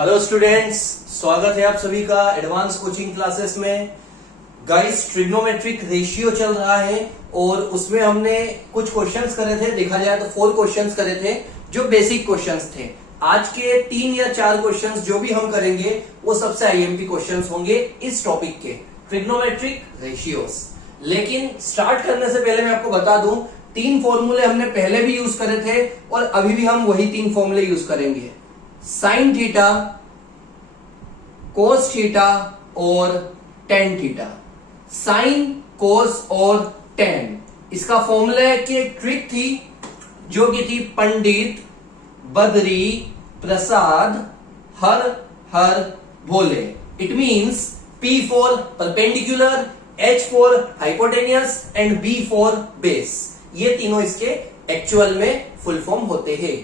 Hello students, स्वागत है आप सभी का एडवांस कोचिंग क्लासेस में। गाइस, ट्रिग्नोमेट्रिक रेशियो चल रहा है और उसमें हमने कुछ क्वेश्चंस करे थे। देखा जाए तो 4 क्वेश्चंस करे थे जो बेसिक क्वेश्चंस थे। आज के 3 या 4 क्वेश्चंस जो भी हम करेंगे वो सबसे आईएमपी क्वेश्चंस होंगे इस टॉपिक के, ट्रिग्नोमेट्रिक रेशियोस। लेकिन स्टार्ट करने से पहले मैं आपको बता दूं, 3 फॉर्मूले हमने पहले भी यूज करे थे और अभी भी हम वही 3 फॉर्मूले यूज करेंगे। साइन थीटा, कोस थीटा और टेन थीटा। साइन, कोस और टेन, इसका फॉर्मूला की एक ट्रिक थी जो कि थी Pandit Badri Prasad Har Har Bhole. It means P for perpendicular, H for hypotenuse and B for base. ये तीनों इसके एक्चुअल में फुल फॉर्म होते हैं।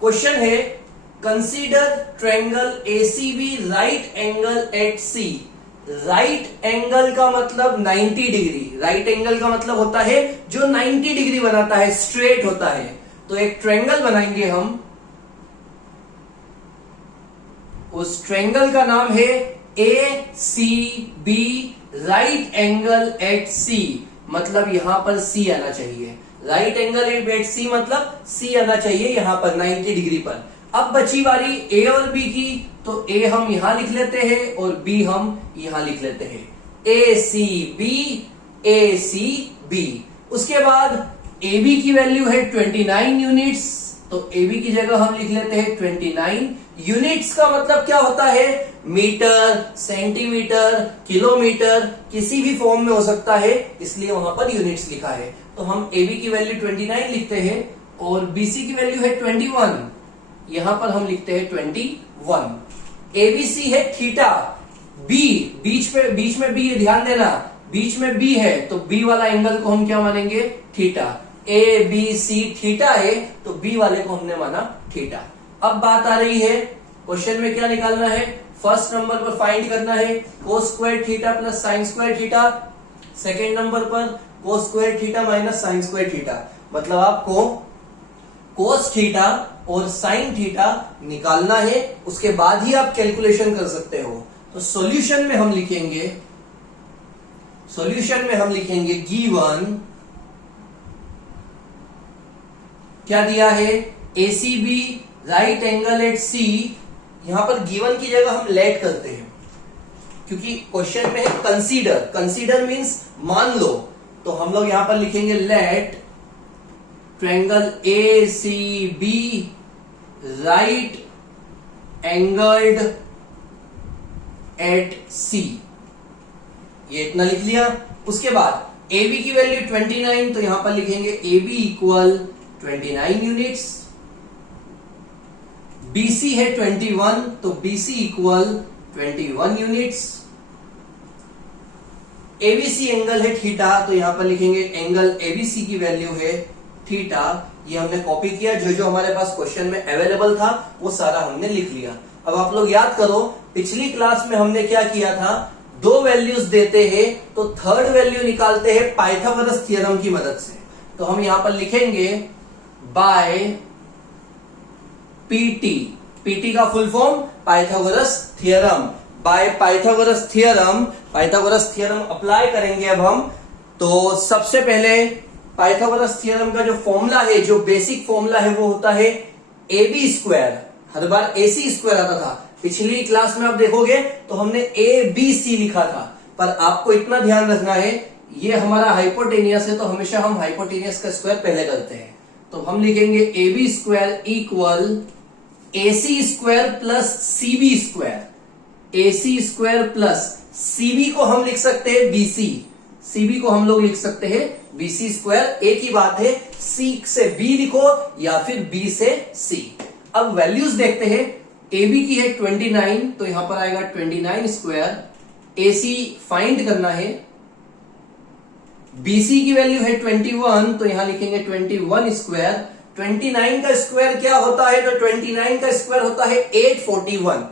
क्वेश्चन है, consider triangle ACB right angle at C। Right angle का मतलब 90 डिग्री। राइट एंगल का मतलब होता है जो 90 डिग्री बनाता है, स्ट्रेट होता है। तो एक ट्रायंगल बनाएंगे हम, उस ट्रायंगल का नाम है ACB right angle at C। मतलब यहां पर C आना चाहिए। राइट एंगल एट C मतलब C आना चाहिए यहां पर 90 डिग्री पर। अब बची बारी A और B की, तो A हम यहां लिख लेते हैं और B हम यहां लिख लेते हैं। ACB ACB। उसके बाद AB की वैल्यू है 29 यूनिट्स, तो AB की जगह हम लिख लेते हैं 29 यूनिट्स। का मतलब क्या होता है? मीटर, सेंटीमीटर, किलोमीटर, किसी भी फॉर्म में हो सकता है, इसलिए वहां पर यूनिट्स लिखा है। तो हम AB की वैल्यू 29 लिखते हैं और BC की वैल्यू है 21, यहां पर हम लिखते हैं 21। ABC है थीटा, B बीच में B, ध्यान देना, बीच में B है तो B वाला एंगल को हम क्या मानेंगे? थीटा। ABC थीटा है तो B वाले को हमने माना थीटा। अब बात आ रही है, क्वेश्चन में क्या निकालना है? फर्स्ट नंबर पर फाइंड करना है cos square theta plus sine square theta. Second number पर cos square theta minus sine square theta. मतलब आपको कोस थीटा और साइन थीटा निकालना है, उसके बाद ही आप कैलकुलेशन कर सकते हो। तो सॉल्यूशन में हम लिखेंगे गिवन, क्या दिया है? ACB right angle at C। यहां पर गिवन की जगह हम लेट करते हैं क्योंकि क्वेश्चन में है कंसीडर। कंसीडर मींस मान लो, तो हम लोग यहां पर लिखेंगे let triangle ACB right angled at C। ये इतना लिख लिया। उसके बाद AB की वैल्यू 29, तो यहां पर लिखेंगे AB इक्वल 29 यूनिट्स। BC है 21, तो BC equal 21 units. ABC angle है थीटा, तो यहां पर लिखेंगे एंगल ABC की वैल्यू है थीटा। ये हमने कॉपी किया, जो हमारे पास क्वेश्चन में अवेलेबल था वो सारा हमने लिख लिया। अब आप लोग याद करो, पिछली क्लास में हमने क्या किया था? 2 वैल्यूज देते हैं तो थर्ड वैल्यू निकालते हैं पाइथागोरस थ्योरम की मदद से। तो हम यहां पर लिखेंगे बाय PT का full form Pythagoras theorem. By Pythagoras theorem apply करेंगे अब हम। तो सबसे पहले पाइथागोरस थ्योरम का जो फॉर्मूला है, जो बेसिक फॉर्मूला है, वो होता है AB स्क्वायर। हर बार AC स्क्वायर आता था। पिछली क्लास में आप देखोगे तो हमने ABC लिखा था, पर आपको इतना ध्यान रखना है, ये हमारा हाइपोटेनियस है तो हमेशा हम हाइपोटेनियस का स्क्वायर पहले करते हैं। तो हम लिखेंगे AB square equal AC square plus CB square. AC square plus CB को हम लिख सकते हैं BC। CB को हम लोग लिख सकते हैं BC स्क्वायर। एक ही बात है, C से B लिखो या फिर B से C। अब वैल्यूज देखते हैं। AB की है 29, तो यहां पर आएगा 29 स्क्वायर। AC फाइंड करना है। BC की वैल्यू है 21, तो यहां लिखेंगे 21 स्क्वायर। 29 का स्क्वायर क्या होता है? तो 29 का स्क्वायर होता है 841।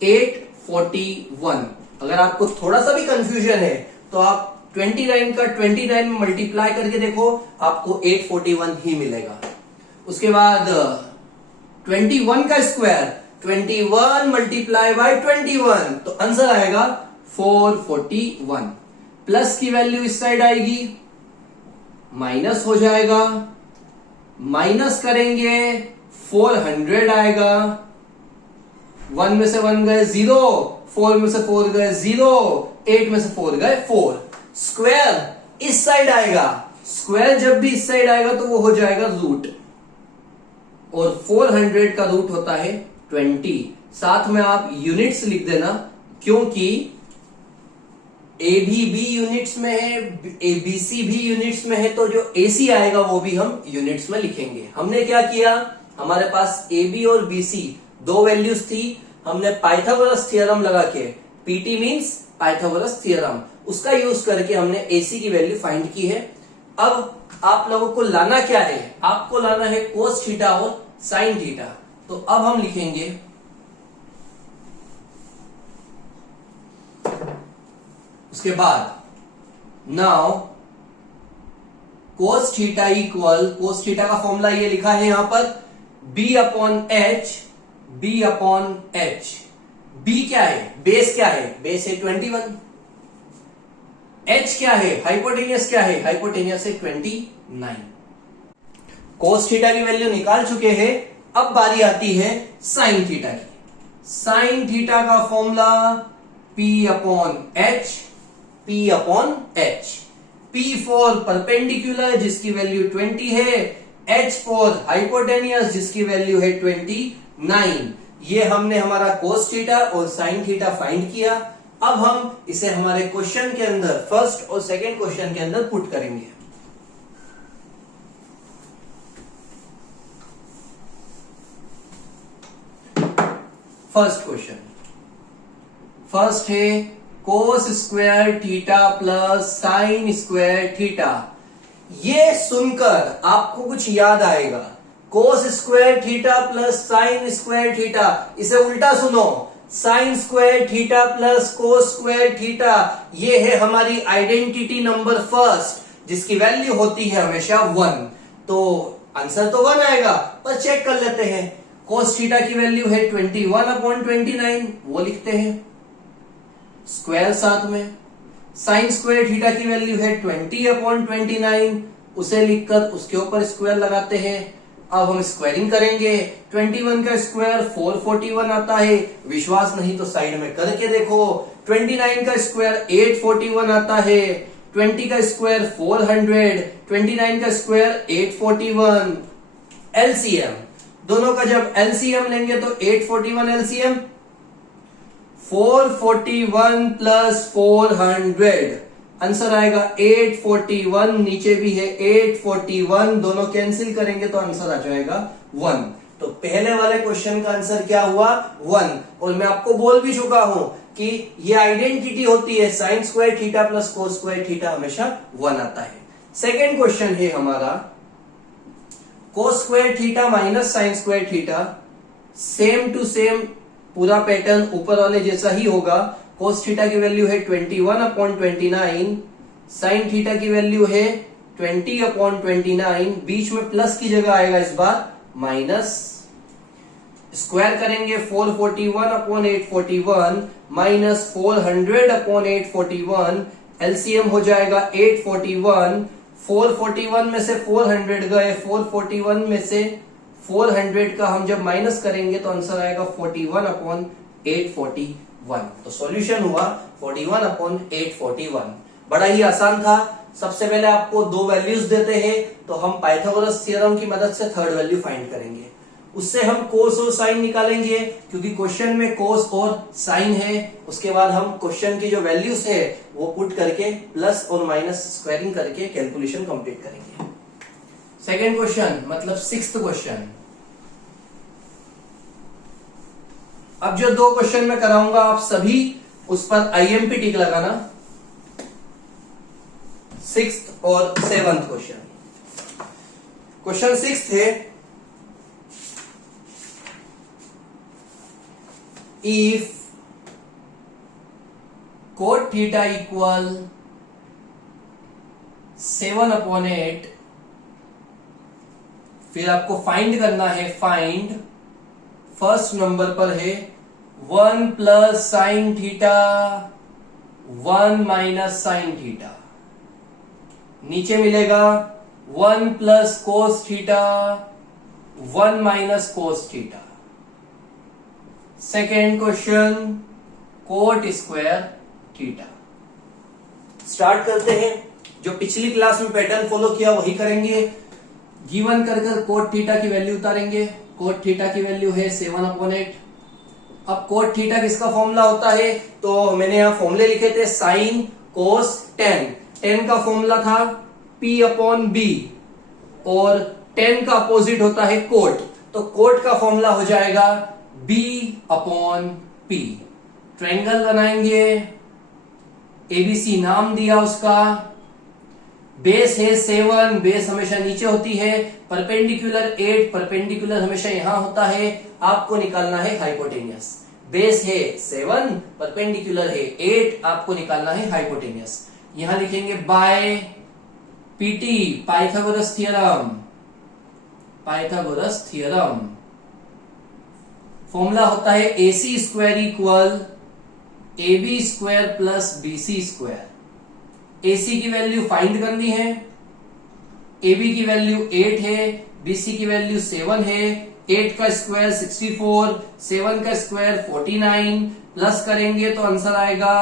841। अगर आपको थोड़ा सा भी कंफ्यूजन है तो आप 29 का 29 में मल्टीप्लाई करके देखो, आपको 841 ही मिलेगा। उसके बाद 21 का स्क्वायर 21 मल्टीप्लाई बाय 21, तो आंसर आएगा 441। प्लस की वैल्यू इस साइड आएगी, माइनस हो जाएगा, माइनस करेंगे 400 आएगा, 1 में से 1 गए 0, 4 में से 4 गए 0, 8 में से 4 गए 4। स्क्वायर इस साइड आएगा, स्क्वायर जब भी इस साइड आएगा तो वो हो जाएगा रूट, और 400 का रूट होता है 20। साथ में आप यूनिट्स लिख देना, क्योंकि ए भी बी यूनिट्स में है, बी सी भी यूनिट्स में है, तो जो ए सी आएगा वो भी हम यूनिट्स में लिखेंगे। हमने क्या किया, हमारे पास ए बी और बी सी दो वैल्यूज थी, हमने पाइथागोरस थ्योरम लगा के, पीटी मींस पाइथागोरस थ्योरम, उसका यूज करके हमने एसी की वैल्यू फाइंड की है। अब आप लोगों को लाना क्या है, आपको लाना है कोस थीटा और साइन थीटा। तो अब हम लिखेंगे उसके बाद now cos theta equal, cos theta का फॉर्मूला ये लिखा है यहां पर, B upon H, B upon H. B क्या है, बेस क्या है, बेस है 21। एच क्या है, हाइपोटेनियस क्या है, हाइपोटेनियस है 29। कोस थीटा की वैल्यू निकाल चुके हैं, अब बारी आती है साइन थीटा की। साइन थीटा का formula P upon H, P upon H. P for perpendicular जिसकी वैल्यू 20 है, H फॉर हाइपोटेनियस जिसकी वैल्यू है 29। ये हमने हमारा कोस थीटा और साइन थीटा फाइंड किया। अब हम इसे हमारे क्वेश्चन के अंदर, फर्स्ट और सेकंड क्वेश्चन के अंदर पुट करेंगे। फर्स्ट क्वेश्चन, फर्स्ट है cos square theta plus sine square theta. ये सुनकर आपको कुछ याद आएगा, कोस square theta plus sine square theta, इसे उल्टा सुनो, sign square theta plus cos square theta. ये है हमारी आइडेंटिटी नंबर फर्स्ट, जिसकी वैल्यू होती है हमेशा 1। तो आंसर तो 1 आएगा, पर चेक कर लेते हैं। कोस थीटा की वैल्यू है 21 अपॉन 29, वो लिखते हैं स्क्वायर साथ में। साइन स्क्वायर थीटा की वैल्यू है 20 अपॉन 29, उसे लिखकर उसके ऊपर स्क्वायर लगाते हैं। अब हम स्क्वायरिंग करेंगे, 21 का स्क्वायर 441 आता है, विश्वास नहीं तो साइड में करके देखो। 29 का स्क्वायर 841 आता है, 20 का स्क्वायर 400, 29 का स्क्वायर 841। एलसीएम, दोनों का जब एलसीएम लेंगे तो 841 एलसीएम 441 प्लस 400, आंसर आएगा 841। नीचे भी है 841, दोनों कैंसिल करेंगे तो आंसर आ जाएगा 1। तो पहले वाले क्वेश्चन का आंसर क्या हुआ, 1। और मैं आपको बोल भी चुका हूं कि ये आइडेंटिटी होती है, sine square theta plus cos square theta हमेशा 1 आता है। सेकेंड क्वेश्चन है हमारा cos square theta minus sine square theta. Same to same पूरा पैटर्न ऊपर वाले जैसा ही होगा। कोस थीटा की वैल्यू है 21 अपॉन 29, साइन थीटा की वैल्यू है 20 अपॉन 29, बीच में प्लस की जगह आएगा इस बार माइनस। स्क्वायर करेंगे 441 अपॉन 841 माइनस 400 अपॉन 841, एलसीएम हो जाएगा 841। 441 में से 400 गए, 441 में से 400 का हम जब माइनस करेंगे तो आंसर आएगा 41 अपॉन 841। तो सॉल्यूशन हुआ 41 अपॉन 841। बड़ा ही आसान था। सबसे पहले आपको दो वैल्यूज देते हैं तो हम पाइथागोरस थ्योरम की मदद से थर्ड वैल्यू फाइंड करेंगे। उससे हम कोस और साइन निकालेंगे क्योंकि क्वेश्चन में कोस और साइन है। उसके बाद हम क्वेश्चन की जो वैल्यूज है वो पुट करके प्लस और माइनस स्क्वायरिंग करके कैलकुलेशन कंप्लीट करेंगे। सेकेंड क्वेश्चन मतलब सिक्स्थ क्वेश्चन। अब जो दो क्वेश्चन मैं कराऊंगा आप सभी उस पर आईएमपी टिक लगाना। सिक्स्थ और सेवंथ क्वेश्चन। क्वेश्चन सिक्स्थ है, if cot theta equal 7 upon 8, फिर आपको फाइंड करना है, फाइंड फर्स्ट नंबर पर है 1 plus sine theta 1 minus sine theta. नीचे मिलेगा 1 plus cos theta 1 minus cos theta. Second question coat square theta. Start करते हैं। जो पिछली क्लास में पैटर्न फॉलो किया वही करेंगे। गिवन कर कोट थीटा की वैल्यू उतारेंगे। कोट थीटा की वैल्यू है 7/8। अब कोट थीटा किसका फॉर्मूला होता है, तो मैंने यहां फॉर्मूले लिखे थे साइन कोस टेन। टेन का फॉर्मूला था P/B और टेन का अपोजिट होता है कोट, तो कोट का फॉर्मूला हो जाएगा B/P। ट्रायंगल बनाएंगे, ABC नाम दिया उसका। बेस है 7, बेस हमेशा नीचे होती है। परपेंडिकुलर 8, परपेंडिकुलर हमेशा यहां होता है। आपको निकालना है हाइपोटेनियस। बेस है 7, परपेंडिकुलर है 8, आपको निकालना है हाइपोटेनियस। यहां लिखेंगे by PT, Pythagoras theorem. Pythagoras theorem formula होता है AC square equal AB square plus BC square. AC की वैल्यू फाइंड करनी है। AB की वैल्यू 8 है, BC की वैल्यू 7 है। 8 का स्क्वायर 64, 7 का स्क्वायर 49, प्लस करेंगे तो आंसर आएगा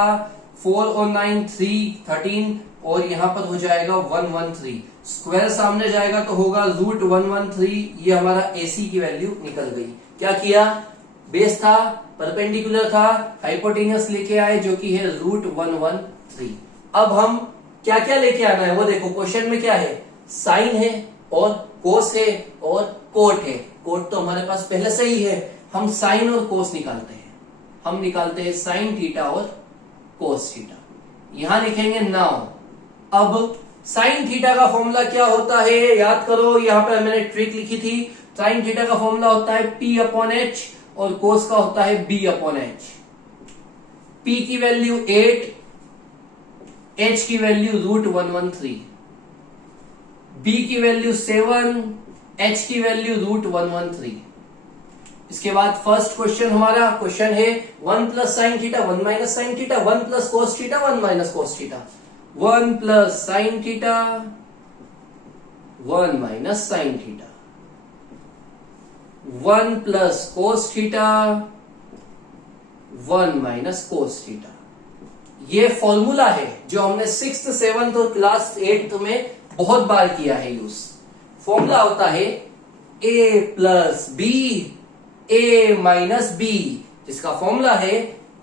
4 और 9 13 और यहां पर हो जाएगा 113। स्क्वायर सामने जाएगा तो होगा √113। ये हमारा AC की वैल्यू निकल गई। क्या किया, बेस था, परपेंडिकुलर था, हाइपोटेनियस लेके आए जो कि है √113। अब हम क्या क्या लेके आना है वो देखो। क्वेश्चन में क्या है, साइन है और कोस है और कोट है। कोट तो हमारे पास पहले से ही है। हम साइन और कोस निकालते हैं। हम निकालते हैं साइन थीटा और कोस थीटा। यहां लिखेंगे नाउ। अब साइन थीटा का फॉर्मूला क्या होता है याद करो। यहां पर मैंने ट्रिक लिखी थी। साइन थीटा का फॉर्मूला होता है P/H और कोस का होता है B/H। P की वैल्यू 8, H की वैल्यू √113, B की वैल्यू 7, H की वैल्यू √113। इसके बाद फर्स्ट क्वेश्चन हमारा क्वेश्चन है 1 plus sine theta 1 minus sine theta 1 plus cos theta 1 minus cos theta. 1 plus sine theta 1 minus sine theta 1 plus cos theta 1 minus cos theta. ये formula है जो हमने 6th 7th और class 8th में बहुत बार किया है यूज। फॉर्मूला होता है A plus B A minus B, जिसका फॉर्मूला है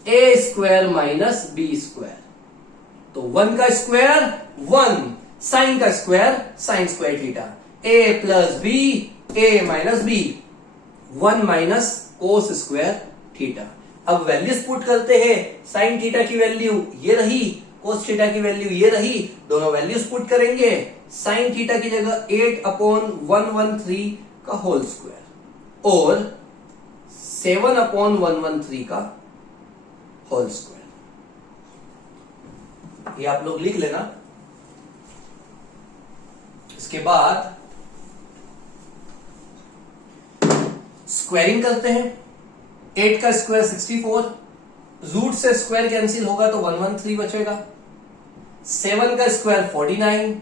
A square minus B square. तो 1 का स्क्वायर 1, साइन का square sine square theta. A plus B A minus B 1 minus cos square theta. अब वैल्यूज पुट करते हैं। साइन थीटा की value ये रही, कोस थीटा की वैल्यू ये रही। दोनों वैल्यूज पुट करेंगे। साइन थीटा की जगह 8/113 का होल स्क्वायर और 7/113 का होल स्क्वायर। ये आप लोग लिख लेना। इसके बाद स्क्वायरिंग करते हैं। 8 का स्क्वायर 64, रूट से स्क्वायर कैंसिल होगा तो 113 बचेगा। 7 का स्क्वायर 49,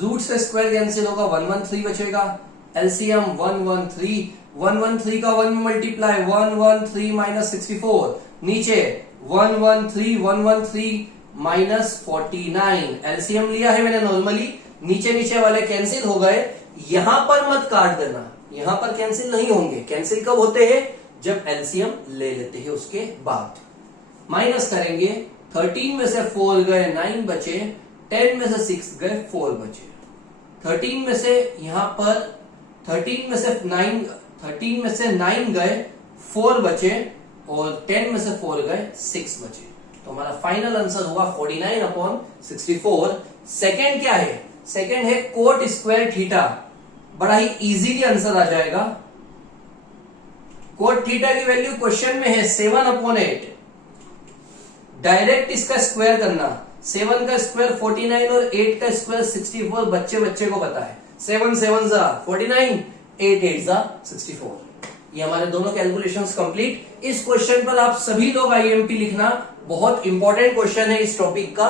रूट से स्क्वायर कैंसिल होगा 113 बचेगा। एलसीएम 113, 113 का 1 मल्टीप्लाई 113 माइनस 64, नीचे 113 माइनस 49। एलसीएम लिया है मैंने नॉर्मली, नीचे नीचे वाले कैंसिल हो गए। यहां पर मत काट देना, यहां पर कैंसिल नहीं होंगे। कैंसिल कब होते हैं, जब एलसीएम ले लेते हैं उसके बाद। माइनस करेंगे, 13 में से 4 गए 9 बचे, 10 में से 6 गए 4 बचे। 13 में से यहां पर 13 में से 9 गए 4 बचे और 10 में से 4 गए 6 बचे। तो हमारा फाइनल आंसर हुआ 49/64। सेकेंड क्या है, सेकेंड है कोट स्क्वायर थीटा। बड़ा ही इजीली आंसर आ जाएगा। कोट थीटा की वैल्यू क्वेश्चन में है 7/8। डायरेक्ट इसका स्क्वायर करना। 7 का स्क्वायर 49 और 8 का स्क्वायर 64 बच्चे को पता है। 7 7 49, 8 8 64। ये हमारे दोनों कैलकुलेशंस कंप्लीट। इस क्वेश्चन पर आप सभी लोग आईएमपी लिखना, बहुत इंपॉर्टेंट क्वेश्चन है इस टॉपिक का।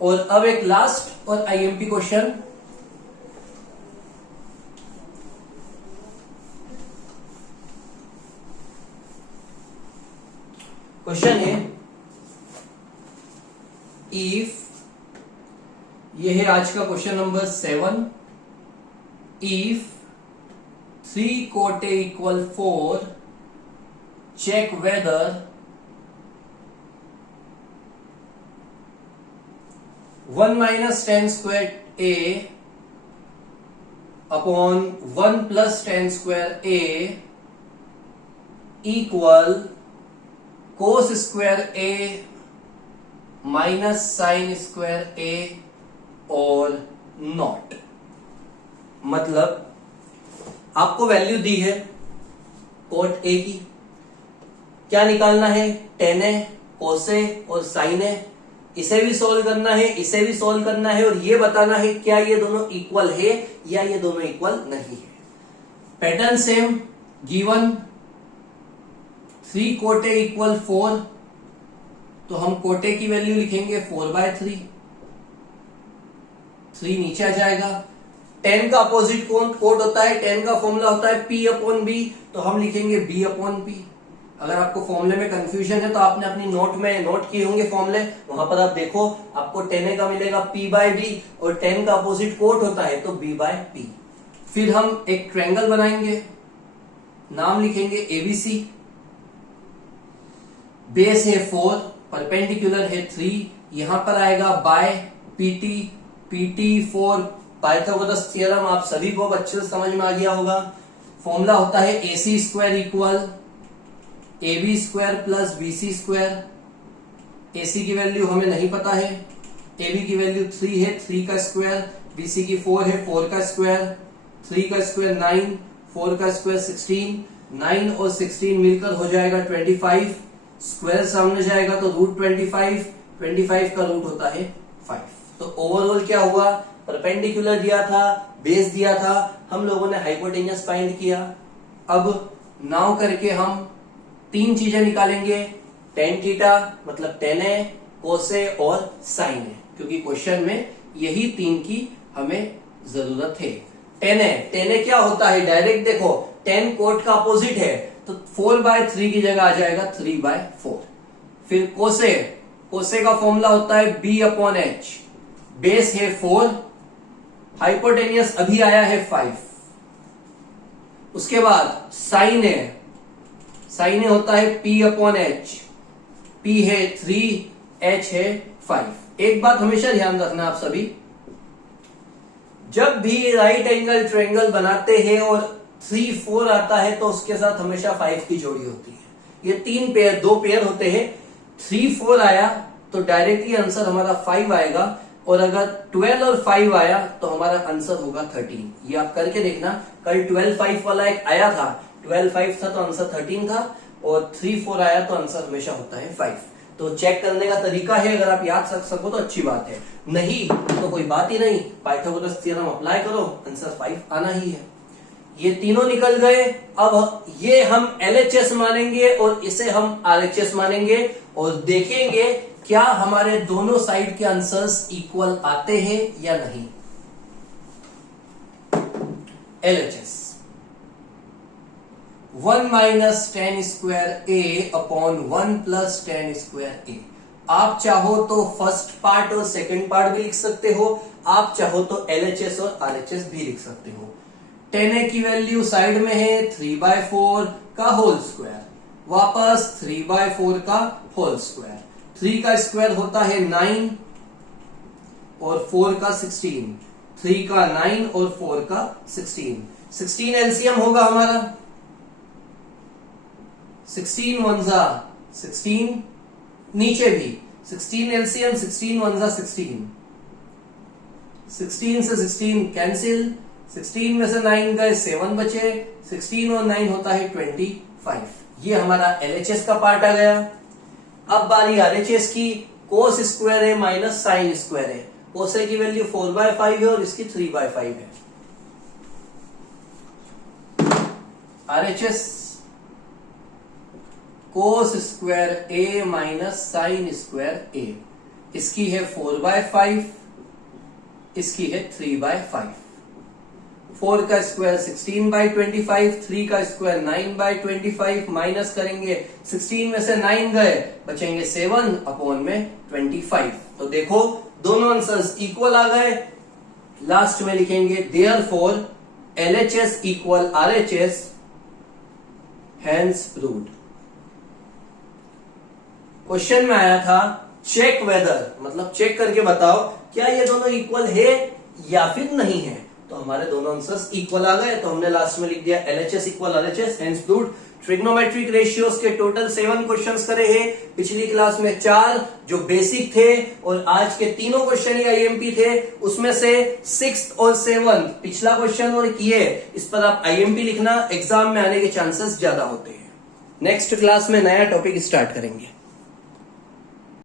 और अब एक लास्ट और आईएमपी क्वेश्चन, क्वेश्चन है इफ, ये है आज का question number 7, if 3 cot A equal 4, check whether one minus tan square A upon 1 plus tan square A equal cos square A minus sin square A और not. मतलब आपको value दी है cot A की, क्या निकालना है, टेन है, कोस है और साइन है। इसे भी सोल्व करना है, इसे भी सोल्व करना है और ये बताना है क्या ये दोनों इक्वल है या ये दोनों इक्वल नहीं है। Pattern same, given 3 cot A equal 4, तो हम कोट ए की वैल्यू लिखेंगे 4/3, 3 नीचे आ जाएगा। 10 का अपोजिट कोट होता है, 10 का फॉर्मूला होता है P/B, तो हम लिखेंगे B/P। अगर आपको फॉर्मूले में कंफ्यूजन है तो आपने अपनी नोट में नोट किए होंगे फॉर्मूले, वहां पर आप देखो आपको 10 का मिलेगा P/B और 10 का अपोजिट कोट होता है तो B/P। फिर हम एक ट्रायंगल बनाएंगे, नाम लिखेंगे ABC, बेस है 4, परपेंडिकुलर है 3, यहां पर आएगा बाय PT 4, पाइथागोरस थ्योरम आप सभी को अच्छे से समझ में आ गया होगा। फॉर्मूला होता है AC square equal AB square plus BC square. AC की वैल्यू हमें नहीं पता है, AB की वैल्यू 3 है, 3 का स्क्वायर, BC की 4 है, 4 का स्क्वायर, 3 का स्क्वायर 9, 4 का स्क्वायर 16, 9 और 16 मिलकर हो जाएगा 25, स्क्वायर सामने जाएगा तो रूट 25, 25 का रूट होता है 5। तो ओवरऑल क्या हुआ, परपेंडिकुलर दिया था, बेस दिया था, हम लोगों ने हाइपोटेन्यूस फाइंड किया। अब नाउ करके हम 3 चीजें निकालेंगे, टेन थीटा मतलब टेन है, कोस है और साइन है, क्योंकि क्वेश्चन में यही 3 की हमें जरूरत है। टेन है क्या होता है, डायरेक्ट देखो 10 कोट का अपोजिट है तो 4/3 की जगह आ जाएगा 3/4। फिर कोसे का फॉर्मूला होता है B/H, बेस है 4, हाइपोटेनियस अभी आया है 5। उसके बाद साइन है होता है P/H, P है 3, H है 5। एक बात हमेशा ध्यान रखना आप सभी, जब भी राइट एंगल ट्रायंगल बनाते हैं और 3 4 आता है तो उसके साथ हमेशा 5 की जोड़ी होती है। ये 3 पेयर 2 पेयर होते हैं, 3 4 आया तो डायरेक्टली आंसर हमारा 5 आएगा, और अगर 12 और 5 आया तो हमारा आंसर होगा 13। ये आप करके देखना, कल 12 5 वाला एक आया था, 12 5 था तो आंसर 13 था, और 3 4 आया तो आंसर हमेशा होता है 5। तो चेक करने का तरीका है, अगर आप याद रख सको तो अच्छी बात है, नहीं तो कोई बात ही नहीं, पाइथागोरस थ्योरम अप्लाई करो, आंसर 5 आना ही है। ये तीनों निकल गए। अब ये हम LHS मानेंगे और इसे हम RHS मानेंगे और देखेंगे क्या हमारे दोनों साइड के आंसर्स इक्वल आते हैं या नहीं। LHS 1 minus tan square A upon 1 plus tan square A। आप चाहो तो फर्स्ट पार्ट और सेकंड पार्ट भी लिख सकते हो, आप चाहो तो LHS और RHS भी लिख सकते हो। tan A की वैल्यू साइड में है 3/4 का होल स्क्वायर, वापस 3/4 का होल स्क्वायर, 3 का स्क्वायर होता है 9 और 4 का 16, 3 का 9 और 4 का 16, 16 एलसीएम होगा हमारा, 16 1 16, नीचे भी 16 एलसीएम, 16 1 16, 16 से 16 कैंसिल, 16 में से 9 गए 7 बचे, 16 और 9 होता है 25। ये हमारा LHS का पार्ट आ गया। अब बारी RHS की, कोस स्क्वायर है माइनस साइन स्क्वायर है, कोस की वैल्यू 4/5 है और इसकी 3/5 है। RHS कोस स्क्वायर ए माइनस साइन स्क्वायर ए। इसकी है 4/5, इसकी है 3/5। 4 का स्क्वायर 16/25, 3 का स्क्वायर 9/25, माइनस करेंगे 16 में से 9 गए, बचेंगे 7/25। तो देखो दोनों आंसर्स इक्वल आ गए। लास्ट में लिखेंगे therefore LHS equal RHS, hence proved. Question में आया था चेक वेदर, मतलब चेक करके बताओ क्या ये दोनों इक्वल है या फिर नहीं है। तो हमारे दोनों आंसर्स इक्वल आ गए, तो हमने लास्ट में लिख दिया LHS equal RHS, hence proved. Trigonometric ratios के टोटल 7 क्वेश्चंस करे हैं। पिछली क्लास में 4 जो बेसिक थे और आज के तीनों क्वेश्चन ही IMP थे। उसमें से 6th और 7th पिछला क्वेश्चन और किए, इस पर आप IMP लिखना, एग्जाम में आने के चांसेस ज्यादा होते हैं। नेक्स्ट क्लास में नया टॉपिक स्टार्ट करेंगे।